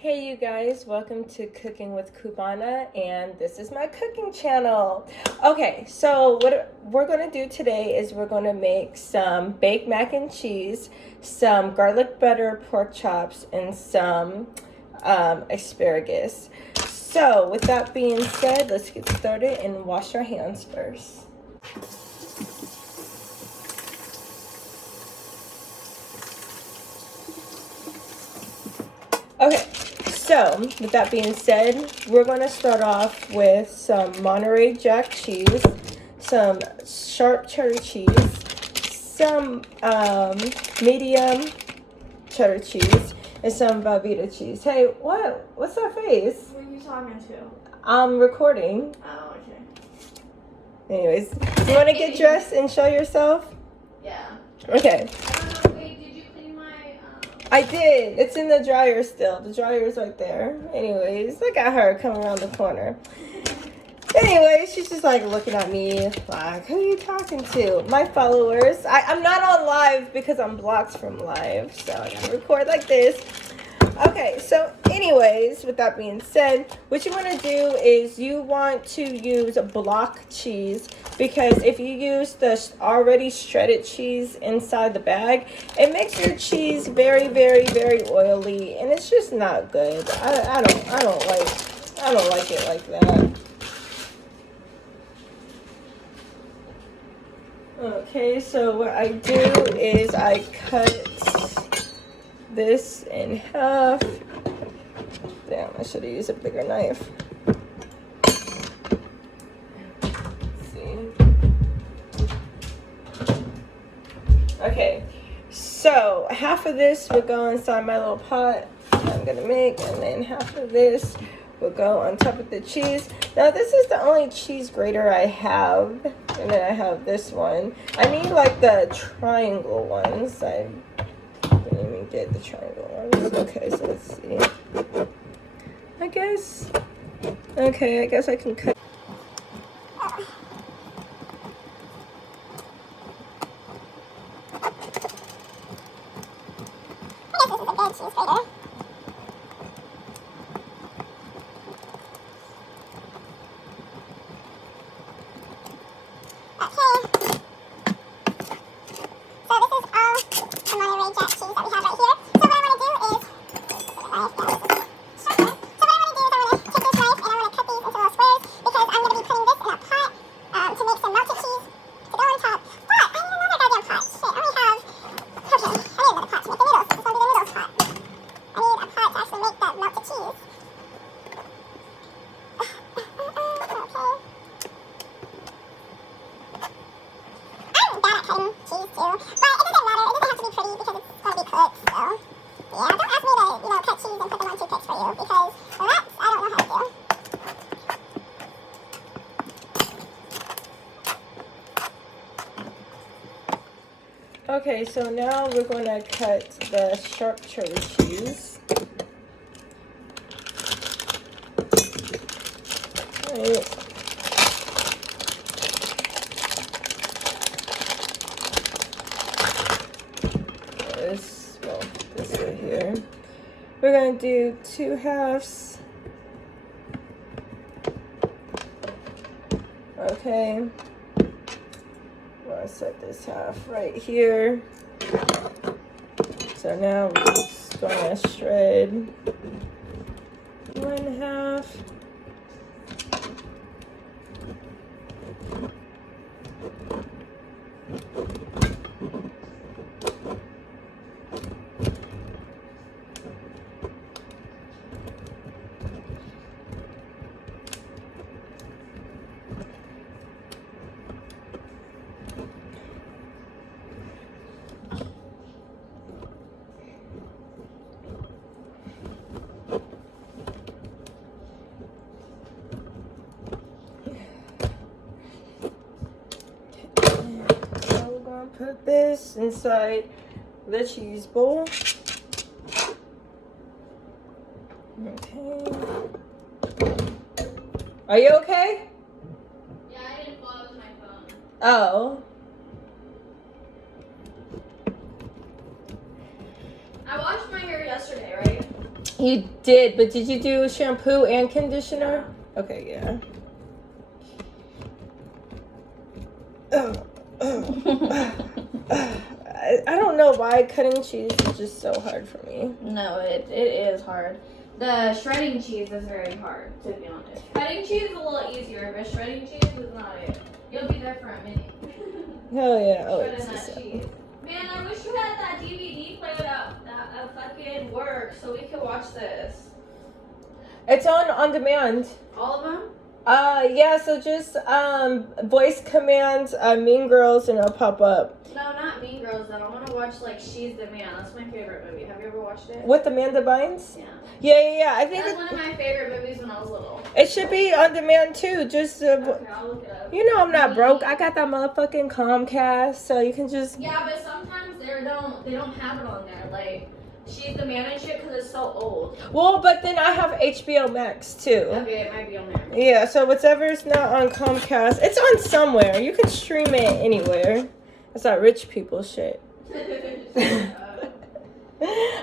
Hey you guys, welcome to Cooking with Cubana, and this is my cooking channel. Okay, so what we're going to do today is we're going to make some baked mac and cheese, some garlic butter pork chops, and some asparagus. So with that being said, let's get started and wash our hands first. Okay. So, with that being said, we're going to start off with some Monterey Jack cheese, some sharp cheddar cheese, some medium cheddar cheese, and some Velveeta cheese. Hey, what? What's that face? What are you talking to? I'm recording. Oh, okay. Anyways, you want to get dressed and show yourself? Yeah. Okay. Wait, did you clean my, I did. It's in the dryer still. The dryer's right there. Anyways, look at her coming around the corner. Anyways, she's just like looking at me like, who are you talking to? My followers. I'm not on live because I'm blocked from live. So I gotta record like this. Okay, so anyways, with that being said, what you want to do is you want to use block cheese, because if you use the already shredded cheese inside the bag, it makes your cheese very, very, very oily, and it's just not good. I don't like it like that. Okay, so what I do is I cut this in half. Damn, I should have used a bigger knife. Let's see. Okay, so half of this will go inside my little pot I'm gonna make, and then half of this will go on top of the cheese. Now this is the only cheese grater I have, and then I have this one. I need like the triangle ones. I didn't even get the triangle ones. Okay, so let's see. I guess I can cut. Okay, so now we're going to cut the sharp cheddar cheese. Right. This right here. We're going to do 2 halves. Okay. I'll set this half right here. So now we're just going to shred 1 half. Put this inside the cheese bowl. Okay. Are you okay? Yeah, I didn't fall with my phone. Oh. I washed my hair yesterday, right? You did, but did you do shampoo and conditioner? Okay, yeah. I don't know why cutting cheese is just so hard for me. No, it is hard. The shredding cheese is very hard, to be honest. Cutting cheese is a little easier, but shredding cheese is not it. You'll be there for a minute. Hell yeah. Oh, Shredding it's that cheese. Man, I wish you had that DVD player that fucking works so we could watch this. It's on demand. All of them? Yeah, so just voice command Mean Girls and it'll pop up. No, not Mean Girls. Then I want to watch like She's the Man. That's my favorite movie. Have you ever watched it? With Amanda Bynes? Yeah. Yeah. I think that's one of my favorite movies when I was little. it should be on demand too. Just Okay, I'll look it up. you know I'm not broke. I got that motherfucking Comcast, so you can just. Yeah, but sometimes they don't have it on there. Like She's the Man and shit because it's so old. Well, but then I have HBO Max too. Okay, it might be on there. Yeah, so whatever's not on Comcast, it's on somewhere. You can stream it anywhere. That's that rich people shit.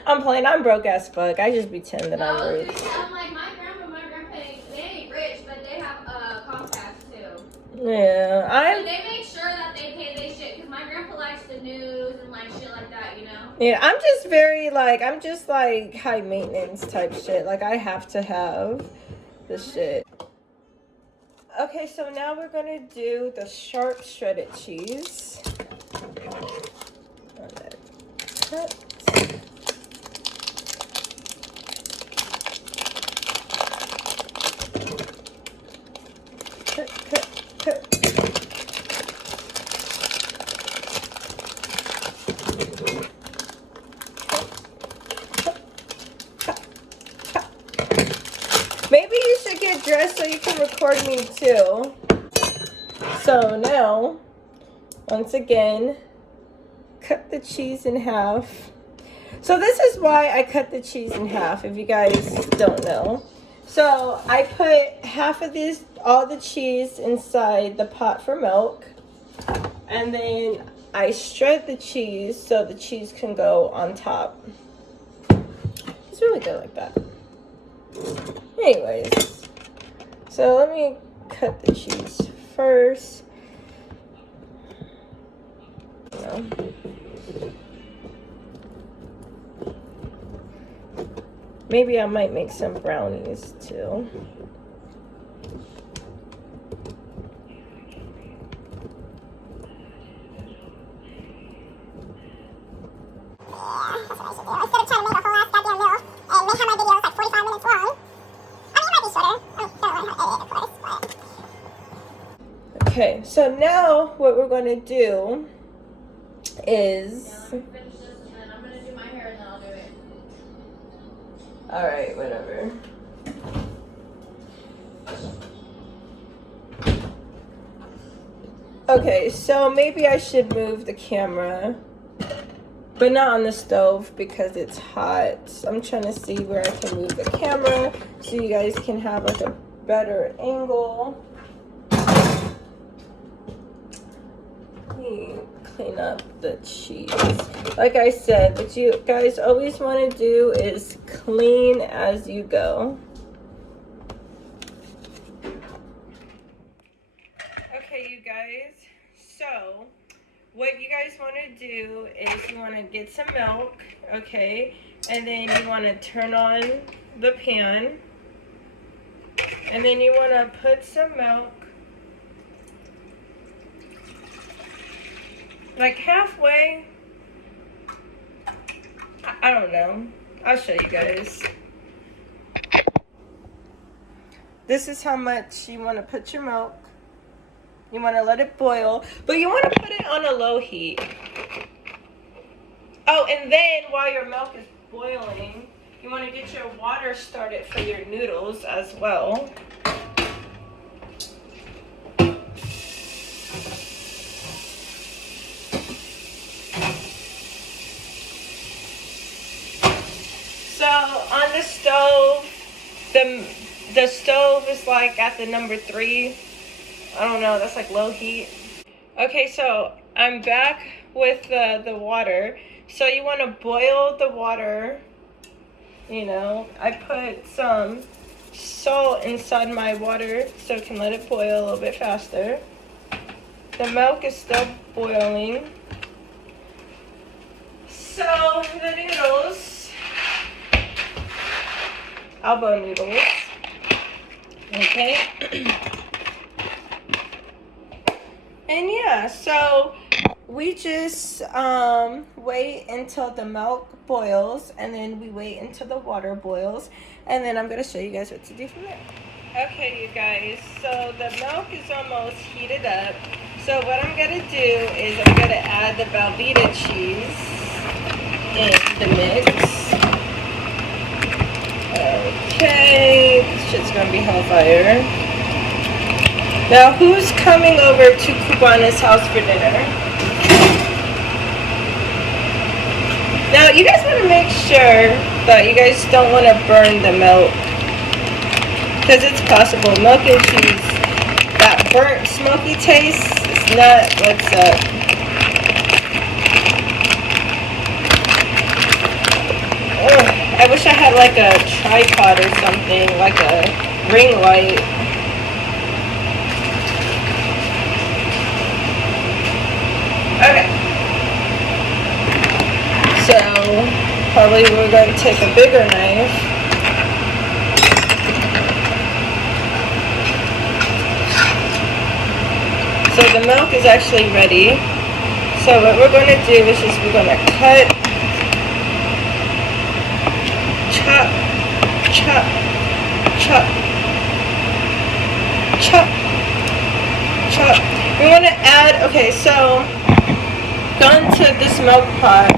I'm playing. I'm broke as fuck. I just pretend that I'm rich. I'm like my grandpa, they ain't rich, but they have Comcast too. Yeah, And they make sure that they pay their shit because my grandpa likes the news and like shit like that, you know. Yeah, I'm just very like high maintenance type shit. Like I have to have this shit. Okay, so now we're gonna do the sharp shredded cheese. Cut. Maybe you should get dressed so you can record me too. So now, once again, cut the cheese in half. So this is why I cut the cheese in half, if you guys don't know. So I put half of all the cheese inside the pot for milk. And then I shred the cheese so the cheese can go on top. It's really good like that. Anyways, so let me cut the cheese first. No. Maybe I might make some brownies too. Okay, so now what we're going to do is... Yeah, let me finish this and then I'm going to do my hair and then I'll do it. Alright, whatever. Okay, so maybe I should move the camera, but not on the stove because it's hot. So I'm trying to see where I can move the camera so you guys can have like a better angle. Let me clean up the cheese. Like I said, what you guys always want to do is clean as you go. Okay, you guys, so what you guys want to do is you want to get some milk, okay, and then you want to turn on the pan, and then you want to put some milk like halfway. I don't know. I'll show you guys. This is how much you want to put your milk. You want to let it boil, but you want to put it on a low heat. Oh, and then while your milk is boiling, you want to get your water started for your noodles as well. So on the stove, the stove is like at the number 3. I don't know, that's like low heat. Okay, so I'm back with the water. So you want to boil the water You know, I put some salt inside my water so it can let it boil a little bit faster. The milk is still boiling. So the noodles, elbow noodles, okay? And yeah, so we just wait until the milk boils, and then we wait until the water boils, and then I'm gonna show you guys what to do from there. Okay, you guys, so the milk is almost heated up. So what I'm gonna do is I'm gonna add the Velveeta cheese in the mix. Okay, this shit's gonna be hellfire. Now, who's coming over to Cubana's house for dinner? Now, you guys want to make sure that you guys don't want to burn the milk. Because it's possible. Milk and cheese, that burnt, smoky taste is not what's up. Ugh, I wish I had like a tripod or something, like a ring light. Okay. So, probably we're going to take a bigger knife. So the milk is actually ready. So what we're going to do is just we're going to cut, chop, chop, chop, chop, chop. We want to add, okay, so gone to this milk pot.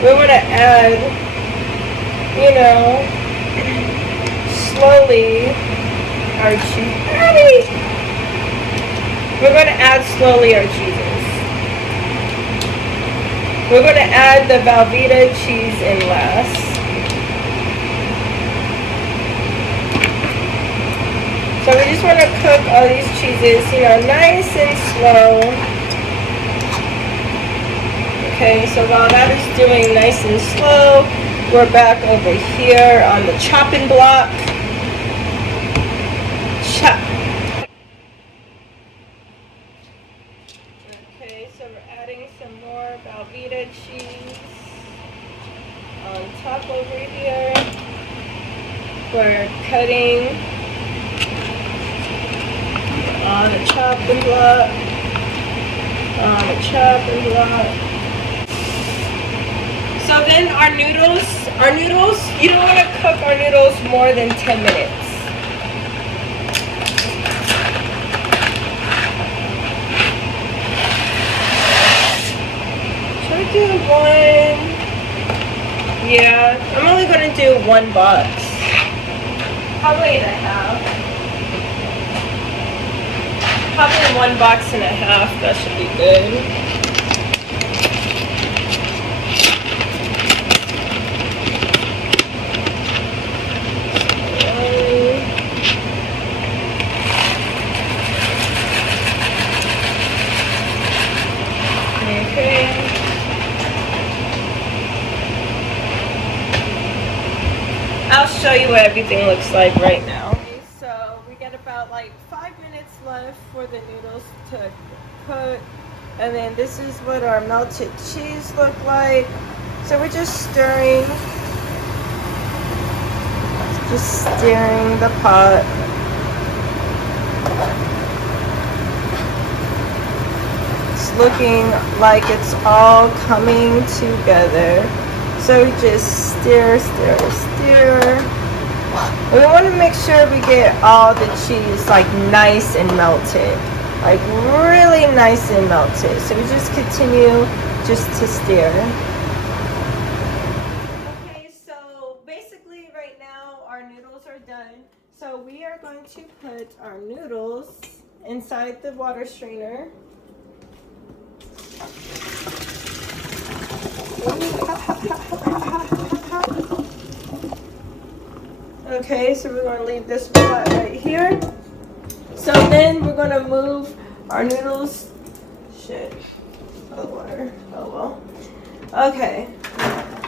We want to add, you know, slowly our cheese. We're going to add slowly our cheeses. We're going to add the Velveeta cheese in last. So we just want to cook all these cheeses, you know, nice and slow. Okay, so while that is doing nice and slow, we're back over here on the chopping block. Chop. Okay, so we're adding some more Velveeta cheese on top over here. We're cutting on a chopping block, on a chopping block. So then our noodles, you don't want to cook our noodles more than 10 minutes. Should I do one? Yeah, I'm only going to do one box. Probably and a half. Probably 1.5 boxes, that should be good. Okay. I'll show you what everything looks like right now. Okay, so we got about like 5 minutes left for the noodles to cook, and then this is what our melted cheese look like. So we're just stirring the pot. It's looking like it's all coming together. So we just stir. And we want to make sure we get all the cheese like nice and melted. Like really nice and melted. So we just continue just to stir. Okay, so basically right now our noodles are done. So we are going to put our noodles inside the water strainer. Okay, so we're going to leave this pot right here. So then we're going to move our noodles. Shit. Oh, water. Oh, well. Okay.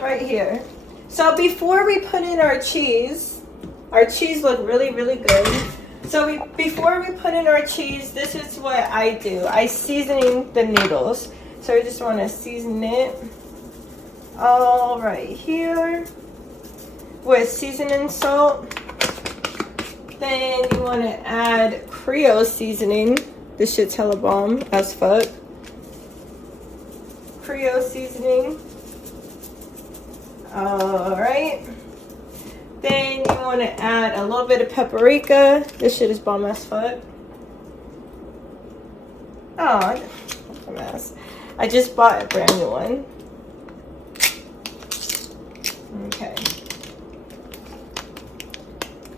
right here. So before we put in our cheese look really, really good. So before we put in our cheese, this is what I do. I seasoning the noodles. So we just want to season it all right here with seasoning salt. Then you want to add Creole seasoning. This shit's hella bomb as fuck. Creole seasoning. Alright. Then you want to add a little bit of paprika. This shit is bomb as fuck. Oh, a mess. I just bought a brand new one. Okay.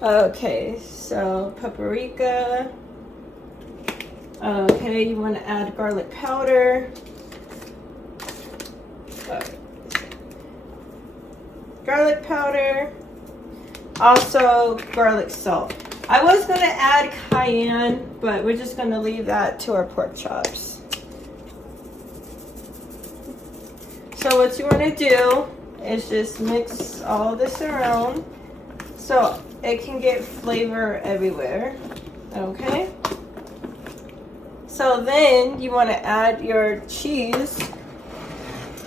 Okay, so paprika. Okay, you want to add garlic powder. Garlic powder. Also garlic salt. I was going to add cayenne, but we're just going to leave that to our pork chops. So what you want to do is just mix all this around so it can get flavor everywhere. Okay? So then you want to add your cheese.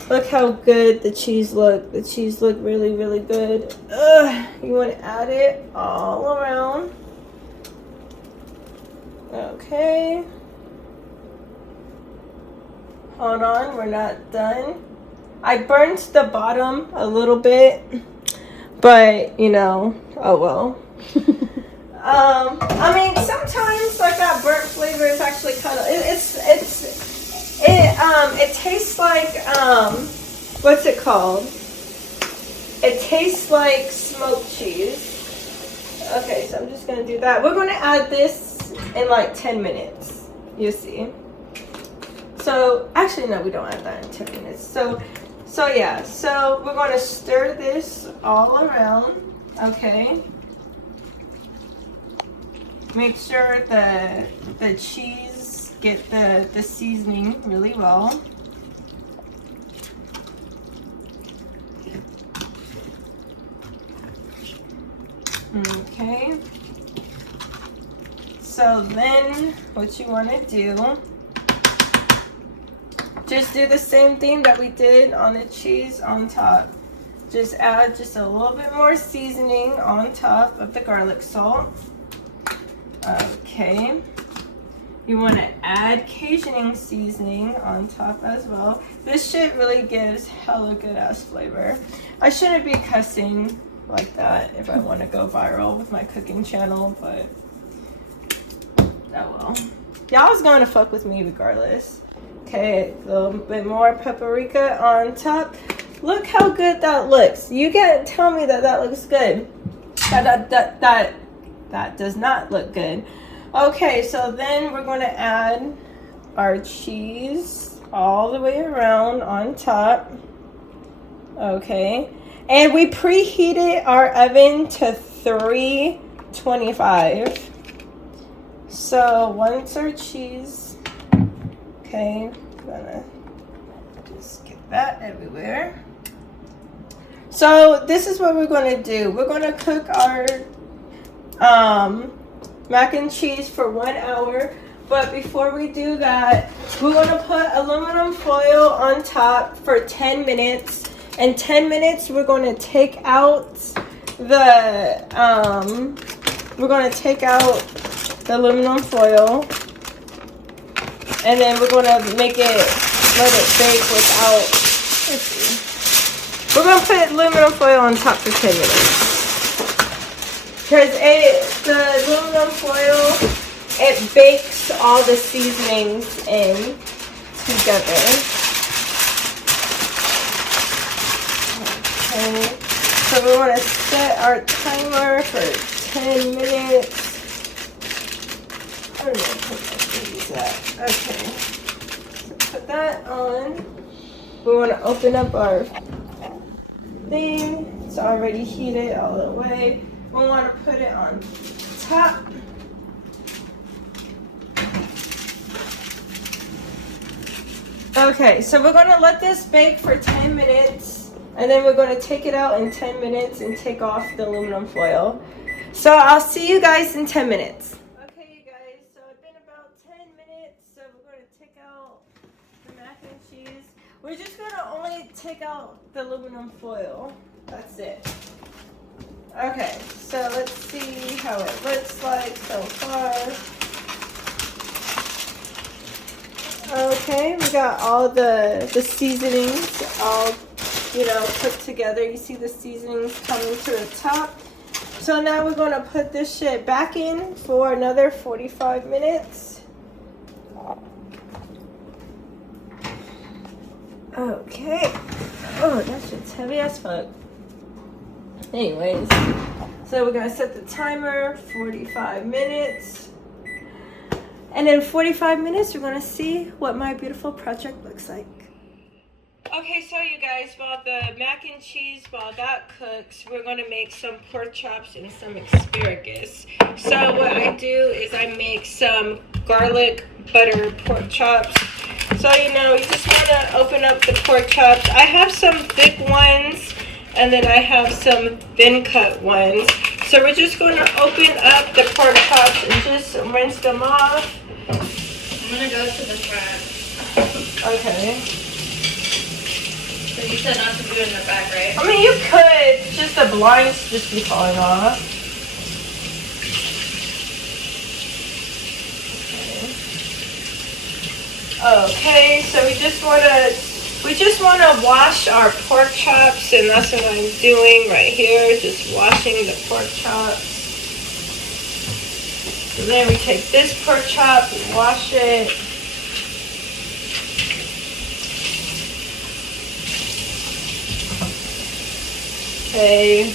Look how good the cheese look. The cheese look really, really good. You want to add it all around. Okay. Hold on, we're not done. I burnt the bottom a little bit, but you know, oh well. I mean, sometimes like that burnt flavor is actually kind of it tastes like what's it called? It tastes like smoked cheese. Okay, so I'm just gonna do that. We're gonna add this in like 10 minutes. You see. So actually no, we don't add that in 10 minutes. So yeah, so we're gonna stir this all around. Okay. Make sure the cheese get the seasoning really well. Okay. So then what you want to do, just do the same thing that we did on the cheese on top. Just add just a little bit more seasoning on top of the garlic salt. Okay. You want to add Cajun seasoning on top as well. This shit really gives hella good ass flavor. I shouldn't be cussing like that if I want to go viral with my cooking channel, but oh well. Y'all was going to fuck with me regardless. Okay, a little bit more paprika on top. Look how good that looks. You can't tell me that that looks good. That does not look good. Okay, so then we're going to add our cheese all the way around on top. Okay. And we preheated our oven to 325. So once our cheese, okay, I'm gonna just get that everywhere. So this is what we're gonna do. We're gonna cook our mac and cheese for 1 hour. But before we do that, we're gonna put aluminum foil on top for 10 minutes. In 10 minutes, we're going to take out the aluminum foil, and then we're going to let it bake without. Let's see. We're going to put aluminum foil on top for 10 minutes because the aluminum foil, it bakes all the seasonings in together. So we want to set our timer for 10 minutes. I don't know what these at. Okay. So put that on. We want to open up our thing. It's already heated all the way. We want to put it on top. Okay, so we're going to let this bake for 10 minutes. And then we're going to take it out in 10 minutes and take off the aluminum foil. So I'll see you guys in 10 minutes. Okay, you guys, so it's been about 10 minutes. So we're going to take out the mac and cheese. We're just going to only take out the aluminum foil. That's it. Okay, so let's see how it looks like so far. Okay, we got all the seasonings all, put together. You see the seasonings coming to the top. So now we're going to put this shit back in for another 45 minutes. Okay. Oh, that shit's heavy as fuck. Anyways, so we're going to set the timer, 45 minutes. And in 45 minutes, we're going to see what my beautiful project looks like. Okay, so you guys, while the mac and cheese, while that cooks, we're going to make some pork chops and some asparagus. So what I do is I make some garlic butter pork chops. So, you just want to open up the pork chops. I have some thick ones, and then I have some thin cut ones. So we're just going to open up the pork chops and just rinse them off. I'm going to go to the front. Okay. So you said not to do it in the back, right? I mean, you could. Just the blinds just be falling off. Okay, so we just want to wash our pork chops, and that's what I'm doing right here, just washing the pork chops. So then we take this pork chop, wash it. Okay,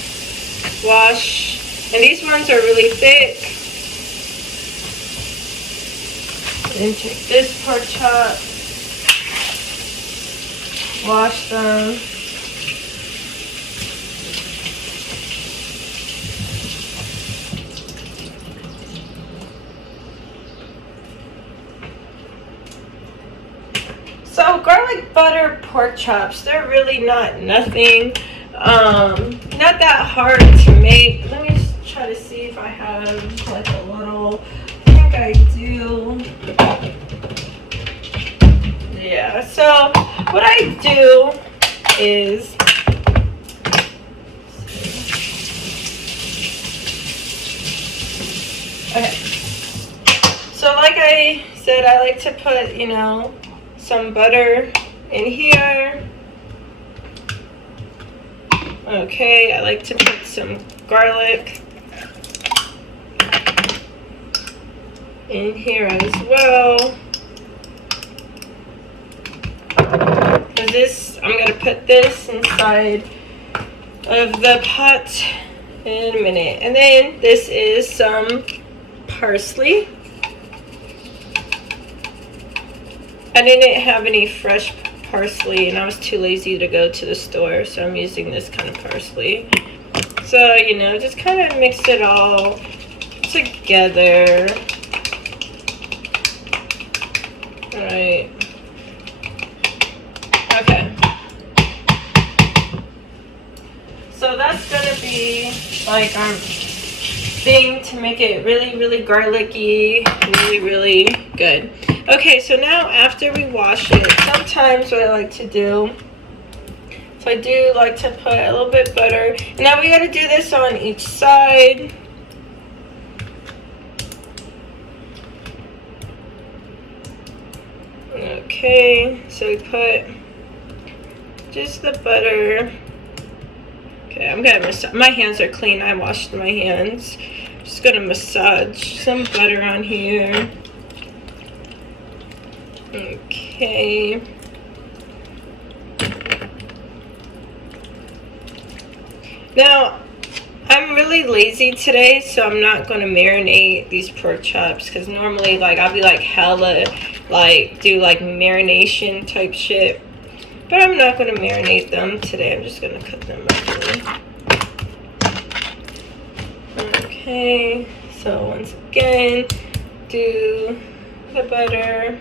wash, and these ones are really thick. Then take this pork chop, wash them. So garlic butter pork chops, they're really nothing. Not that hard to make. Let me just try to see if I have like a little, I think I do. Yeah, so what I do is, okay, so like I said, I like to put, some butter in here. Okay, I like to put some garlic in here as well. I'm going to put this inside of the pot in a minute. And then this is some parsley. I didn't have any fresh parsley, and I was too lazy to go to the store, so I'm using this kind of parsley. So, just kind of mix it all together. Alright. Okay. So that's gonna be like our thing to make it really, really garlicky, really, really good. Okay, so now after we wash it, sometimes what I like to do, so I do like to put a little bit butter. And now we gotta do this on each side. Okay, so we put just the butter. Okay, I'm gonna massage. My hands are clean. I washed my hands. Just gonna massage some butter on here. Okay. Now, I'm really lazy today, so I'm not going to marinate these pork chops, because normally, I'll be hella, do marination type shit. But I'm not going to marinate them today. I'm just going to cut them up. Okay, so once again, do the butter.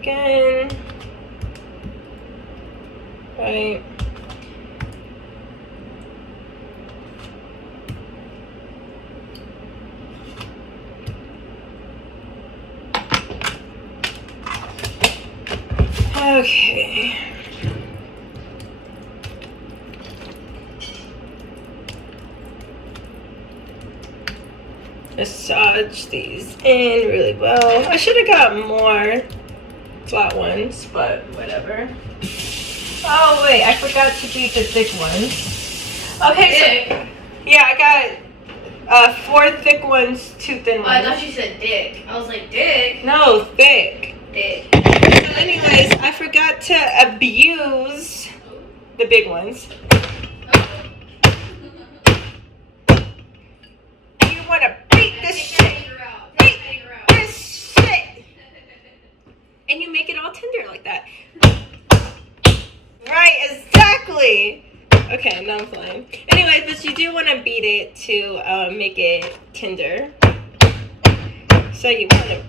Again, right. massage these in really well. I should have got more flat ones, but whatever. Oh wait, I forgot to beat the thick ones. Okay, so yeah, I got 4 thick ones, 2 thin ones. Oh, I thought you said dick. I was like, dick? No, thick. Dick. So anyways, I forgot to abuse the big ones. You want to beat this shit. Beat this shit. And you make it all tender like that. Right, exactly. Okay, now I'm flying. Anyways, but you do want to beat it to make it tender. So you want to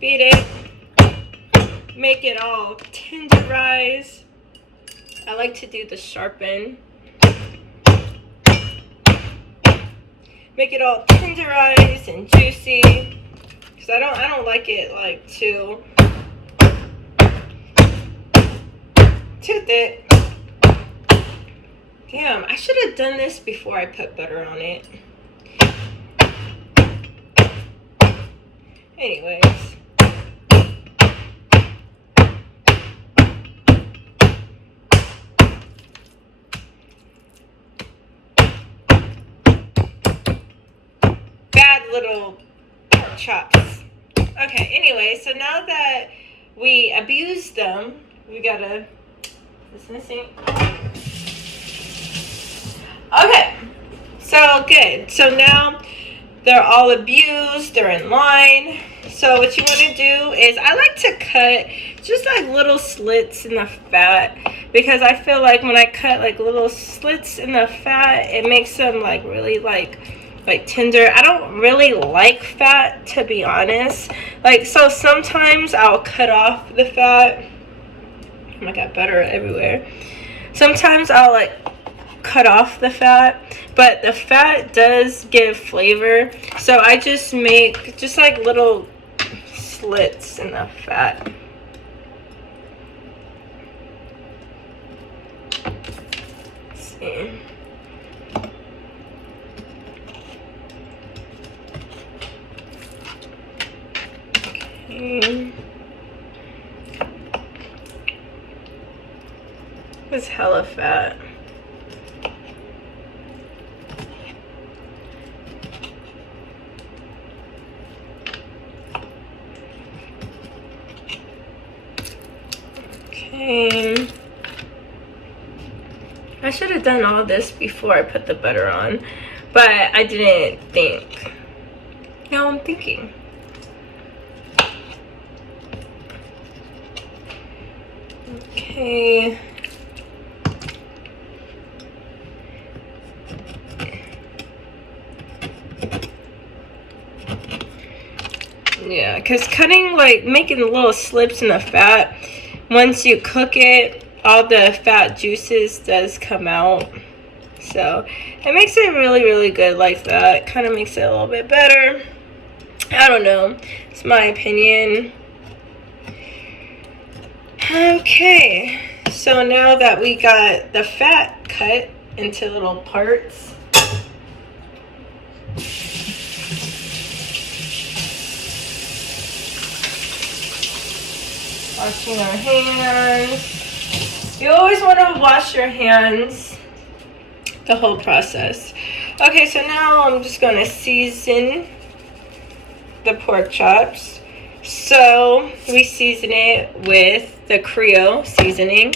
beat it, make it all tenderize. I like to do the sharpen. Make it all tenderized and juicy. Cause I don't like it like too thick. Damn, I should have done this before I put butter on it. Anyways. Bad little pork chops. Okay, anyway, so now that we abused them, we gotta, this missing. Okay, so good. So now they're all abused, they're in line. So what you want to do is, I like to cut just like little slits in the fat, because I feel like when I cut like little slits in the fat, it makes them like really like tender. I don't really like fat, to be honest. Like, so sometimes I'll cut off the fat. Oh my god, butter everywhere. Sometimes I'll like cut off the fat, but the fat does give flavor, so I just make just like little slits in the fat. Let's see. Okay. It's hella fat. Okay. I should have done all this before I put the butter on, but I didn't think. Now I'm thinking. Okay. Yeah, because cutting, like, making little slips in the fat, once you cook it, all the fat juices does come out. So, it makes it really, really good like that. Kind of makes it a little bit better. I don't know. It's my opinion. Okay. So, now that we got the fat cut into little parts, washing our hands. You always want to wash your hands the whole process. Okay, so now I'm just going to season the pork chops. So we season it with the Creole seasoning.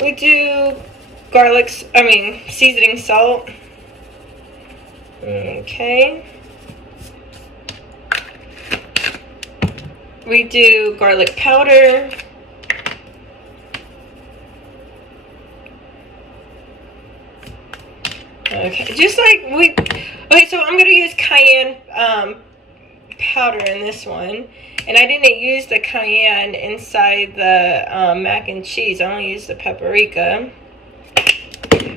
We do seasoning salt. Okay. We do garlic powder. Okay, just like okay, so I'm gonna use cayenne powder in this one, and I didn't use the cayenne inside the mac and cheese. I only used the paprika,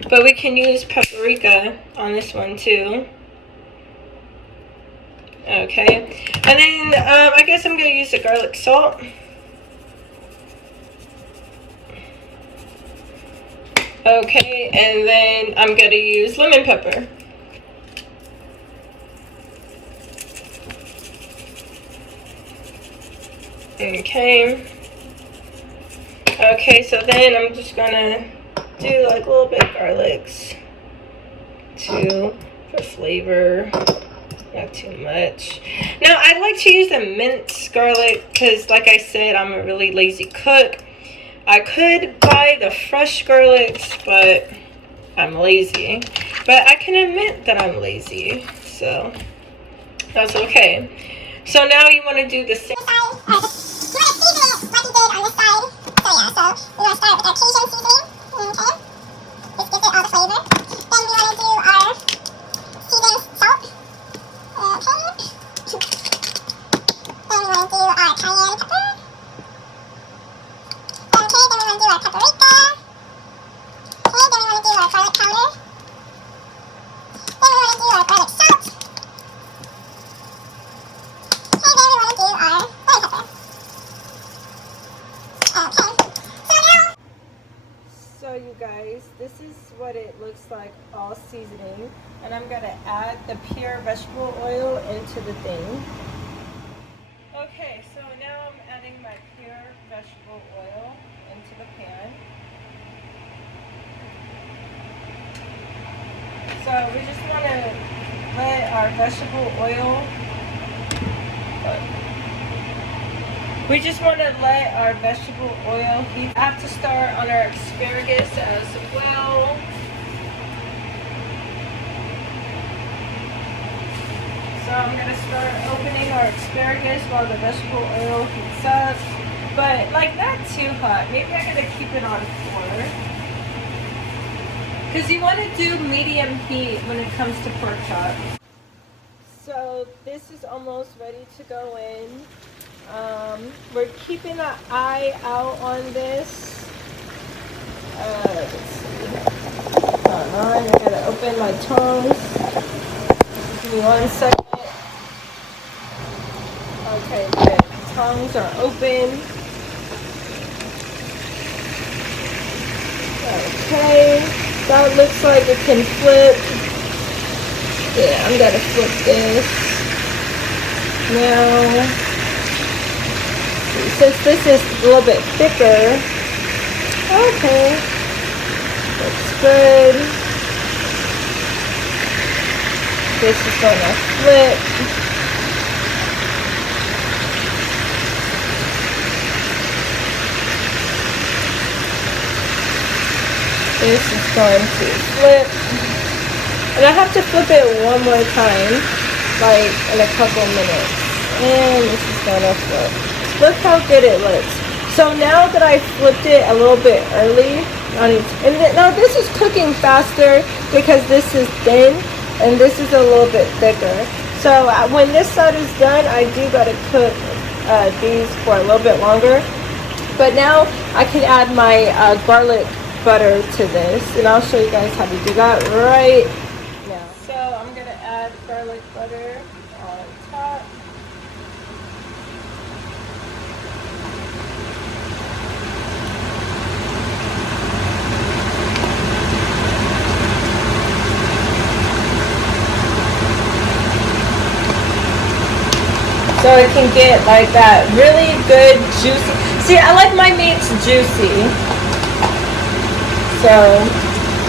but we can use paprika on this one too. Okay, and then I guess I'm gonna use the garlic salt. Okay, and then I'm gonna use lemon pepper. Okay. Okay, so then I'm just gonna do like a little bit of garlics too for flavor. Not too much. Now, I like to use the minced garlic because, like I said, I'm a really lazy cook. I could buy the fresh garlics, but I'm lazy. But I can admit that I'm lazy, so that's okay. So now you want to do the same. You want to season it like you did on this side. So yeah, so we want to start with our Cajun seasoning. Okay. This gives it all the flavor. Then we want to do our seasoned salt. Okay. Then we want to do our cayenne pepper. Okay, then we want to do our paprika. Okay, then we want to do our garlic powder. Then we want to do our garlic salt. Okay, then we want to do our bell pepper. Okay, So you guys, this is what it looks like all seasoning, and I'm gonna add the pure vegetable oil into the thing. Okay, so now I'm adding my pure vegetable oil into the pan. So we just want to let our vegetable oil heat. I have to start on our asparagus as well. So I'm going to start opening our asparagus while the vegetable oil heats up. But like not too hot. Maybe I'm going to keep it on 4. Because you want to do medium heat when it comes to pork chops. So this is almost ready to go in. We're keeping an eye out on this. Let's see. Hold on, I gotta open my tongs. Give me 1 second. Okay, good. Tongs are open. Okay, that looks like it can flip. Yeah, I'm gonna flip this. Now, since this is a little bit thicker, okay, looks good. This is gonna flip. This is going to flip. And I have to flip it one more time, like in a couple minutes. And this is gonna flip. Look how good it looks. So now that I flipped it a little bit early, now this is cooking faster because this is thin and this is a little bit thicker. So when this side is done, I do gotta cook these for a little bit longer. But now I can add my garlic butter to this, and I'll show you guys how to do that right now. So I'm gonna add garlic butter on top. So it can get like that really good juicy. See, I like my meats juicy. So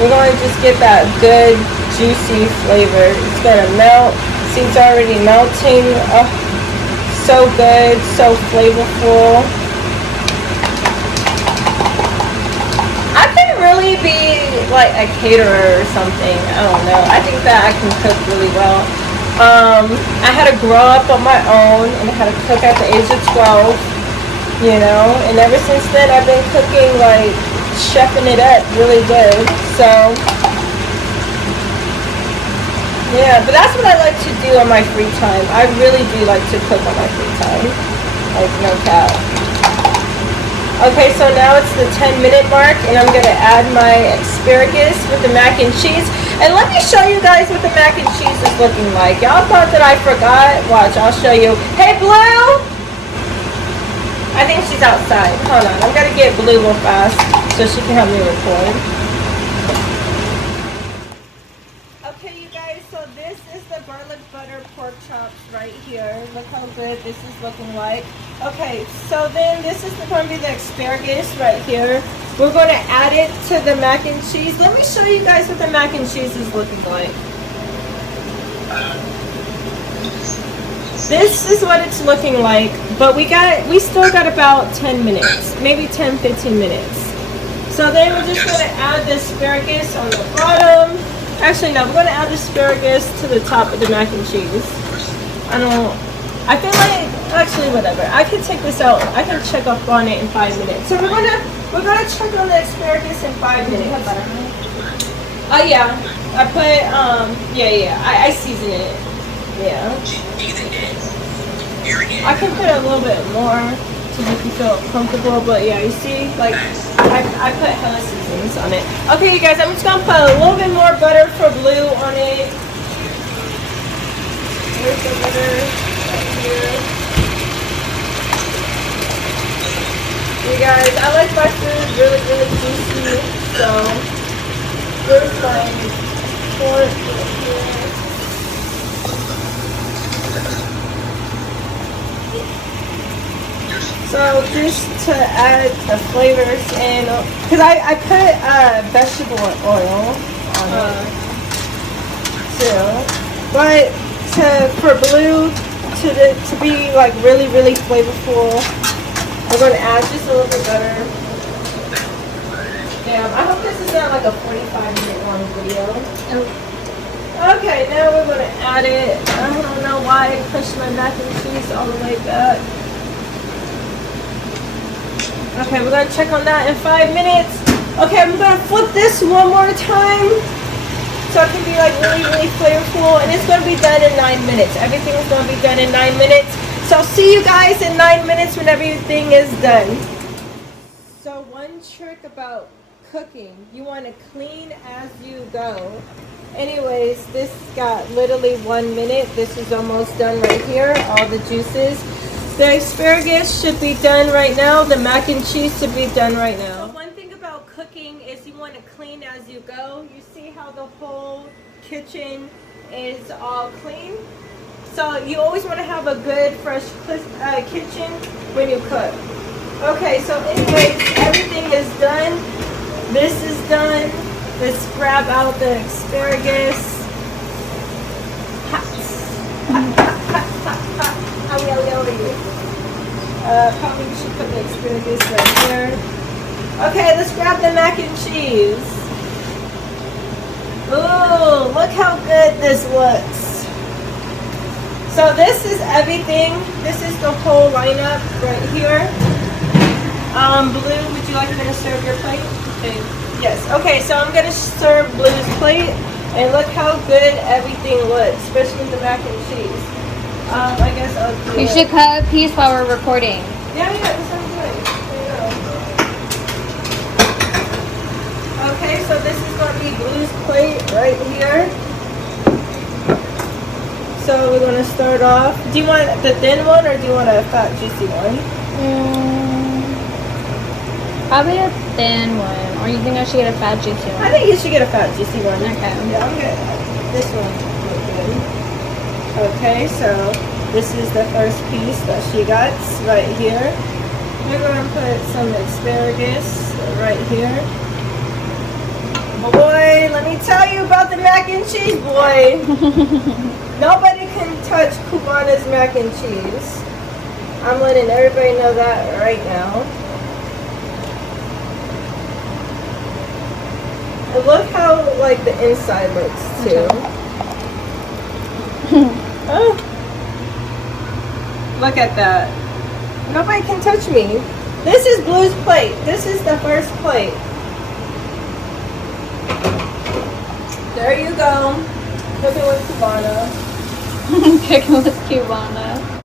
we're going to just get that good juicy flavor. It's going to melt. See, it's already melting. Oh, so good, so flavorful. I can really be like a caterer or something. I don't know. I think that I can cook really well. I had to grow up on my own and I had to cook at the age of 12, you know, and ever since then I've been cooking, like chefing it up really good. So yeah, but that's what I like to do on my free time. I really do like to cook on my free time, like no cap. Okay, so now it's the 10-minute mark and I'm gonna add my asparagus with the mac and cheese. And let me show you guys what the mac and cheese is looking like. Y'all thought that I forgot? Watch, I'll show you. Hey, Blue! I think she's outside. Hold on, I'm gonna get Blue real fast so she can help me record. Okay, you guys, so this is the garlic butter pork chops right here. Look how good this is looking like. Okay, so then this is going to be the asparagus right here. We're going to add it to the mac and cheese. Let me show you guys what the mac and cheese is looking like. This is what it's looking like, but we still got about 10 minutes, maybe 10-15 minutes. So then we're just going to add the asparagus on the bottom. Actually, no, we're going to add the asparagus to the top of the mac and cheese. I feel like, actually, whatever. I can take this out. I can check up on it in 5 minutes. So we're gonna check on the asparagus in 5 minutes. Yeah. I put, I season it. Yeah. I can put a little bit more to make you feel comfortable, but yeah, you see, like, I put hella seasonings on it. Okay, you guys, I'm just gonna put a little bit more butter for blue on it. Where's the butter? Right here. You guys, I like my food really, really juicy, so there's my fork right here. So just to add the flavors in, because I put vegetable oil on it too, but for blue to be like really, really flavorful, we're going to add just a little bit butter. Damn, I hope this is not like a 45-minute long video. Okay, now we're going to add it. I don't know why I pushed my mac and cheese all the way back. Okay, we're going to check on that in 5 minutes. Okay, I'm going to flip this one more time so it can be like really, really flavorful. And it's going to be done in 9 minutes. Everything is going to be done in 9 minutes. So I'll see you guys in 9 minutes when everything is done. So one trick about cooking, you want to clean as you go. Anyways, this got literally 1 minute. This is almost done right here, all the juices. The asparagus should be done right now. The mac and cheese should be done right now. So one thing about cooking is you want to clean as you go. You see how the whole kitchen is all clean? So you always want to have a good, fresh kitchen when you cook. Okay, so anyways, everything is done. This is done. Let's grab out the asparagus. Probably we should put the asparagus right here. Okay, let's grab the mac and cheese. Ooh, look how good this looks. So this is everything. This is the whole lineup right here. Blue, would you like me to serve your plate? Okay. Yes. Okay, so I'm gonna serve Blue's plate, and look how good everything looks, especially the mac and cheese. I guess I'll do You should cut a piece while we're recording. Yeah, that sounds good. There you go. Okay, so this is going to be Blue's plate right here. So we're going to start off. Do you want the thin one or do you want a fat, juicy one? Probably a thin one. Or you think I should get a fat, juicy one? I think you should get a fat, juicy one. Okay. Yeah, I'm good. This one look good. Okay, so this is the first piece that she got right here. We're going to put some asparagus right here. Boy, let me tell you about the mac and cheese, boy. Nobody can touch Cubana's mac and cheese. I'm letting everybody know that right now. And look how, like, the inside looks, too. Oh, look at that. Nobody can touch me. This is Blue's plate. This is the first plate. There you go. Cooking with Cubana. Cooking with Cubana.